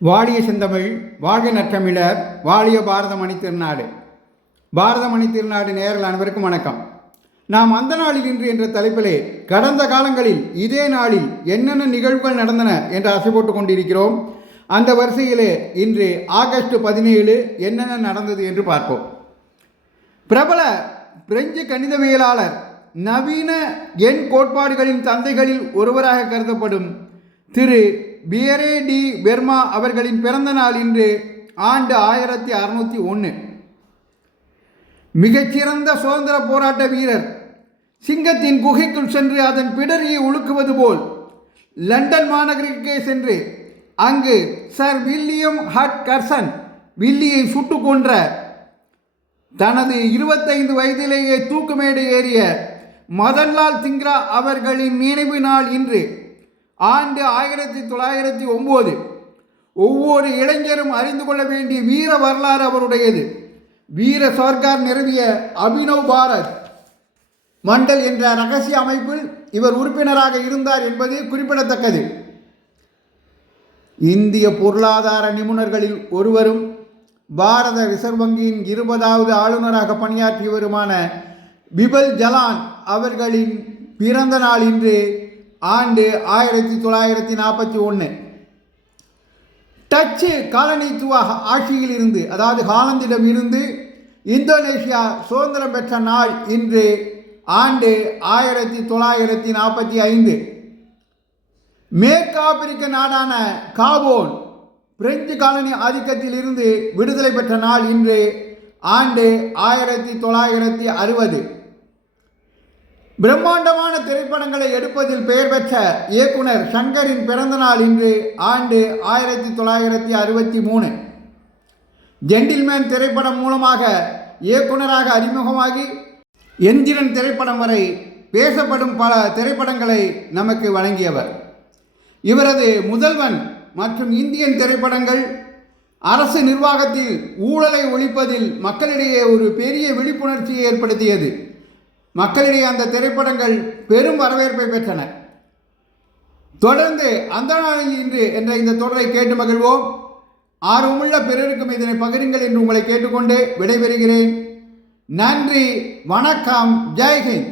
வாழிய செந்தமிழ் வாழ்க நற்றமிழர் வாழிய பாரத மணி திருநாடு. பாரத மணி திருநாடு நேயர்கள் அனைவருக்கும் வணக்கம். நாம் அந்த நாளில் இன்று என்ற தலைப்பிலே கடந்த காலங்களில் இதே நாளில் என்னென்ன நிகழ்வுகள் நடந்தன என்று ஆசை போட்டு கொண்டிருக்கிறோம். அந்த வரிசையிலே இன்று ஆகஸ்ட் 17 என்னென்ன நடந்தது என்று பார்ப்போம். பிரபல பிரெஞ்சு கணிதவியலாளர், நவீன எண் கோட்பாடுகளின் தந்தைகளில் ஒருவராக கருதப்படும் திரு பியரே டி பெர்மா அவர்களின் பிறந்த நாள் இன்று. ஆண்டு 1601. மிகச்சிறந்த சுதந்திர போராட்ட வீரர் சிங்கத்தின் குகைக்குள் சென்று அதன் பிடரியை உழுக்குவது போல் லண்டன் மாநகரிற்கே சென்று அங்கு சர் வில்லியம் ஹட் கர்சன் வில்லியை சுட்டு கொன்ற தனது 25 வயதிலேயே தூக்குமேடை ஏறிய மதன்லால் திங்ரா அவர்களின் நினைவு நாள் இன்று. ஆண்டு 1909. ஒவ்வொரு இளைஞரும் அறிந்து கொள்ள வேண்டிய வீர வரலாறு அவருடையது. வீர சர்க்கார் நிறுவிய அபினவ் பாரத் மண்டல் என்ற இரகசிய அமைப்பில் இவர் உறுப்பினராக இருந்தார் என்பது குறிப்பிடத்தக்கது. இந்திய பொருளாதார நிபுணர்களில் ஒருவரும் பாரத ரிசர்வ் வங்கியின் 20வது ஆளுநராக பணியாற்றியவருமான பிபல் ஜலான் அவர்களின் பிறந்த நாள் இன்று. ஆண்டு 1941. டச்சு காலனித்துவ ஆட்சியில் இருந்து, அதாவது ஹாலந்திடம் இருந்து இந்தோனேஷியா சுதந்திரம் பெற்ற நாள் இன்று. ஆண்டு 1945. மேற்கு ஆப்பிரிக்க நாடான காபோன் பிரெஞ்சு காலனி ஆதிக்கத்தில் இருந்து விடுதலை பெற்ற நாள் இன்று. ஆண்டு 1960. பிரம்மாண்டமான திரைப்படங்களை எடுப்பதில் பெயர் பெற்ற இயக்குனர் ஷங்கரின் பிறந்த நாள் இன்று. ஆண்டு 1963. ஜென்டில்மேன் திரைப்படம் மூலமாக இயக்குனராக அறிமுகமாகி எந்திரன் திரைப்படம் வரை பேசப்படும் பல திரைப்படங்களை நமக்கு வழங்கியவர். இவரது முதல்வன் மற்றும் இந்தியன் திரைப்படங்கள் அரசு நிர்வாகத்தில் ஊழலை ஒழிப்பதில் மக்களிடையே ஒரு பெரிய விழிப்புணர்ச்சியை ஏற்படுத்தியது. மக்களிடையே அந்த திரைப்படங்கள் பெரும் வரவேற்பை பெற்றன. தொடர்ந்து அந்த நாளில் இன்று என்ற இந்த தொடரை கேட்டு மகிழ்வோம். ஆர்வமுள்ள பிறருக்கும் இதனை பகிருங்கள் என்று உங்களை கேட்டுக்கொண்டு விடைபெறுகிறேன். நன்றி, வணக்கம், ஜெய்ஹிந்த்.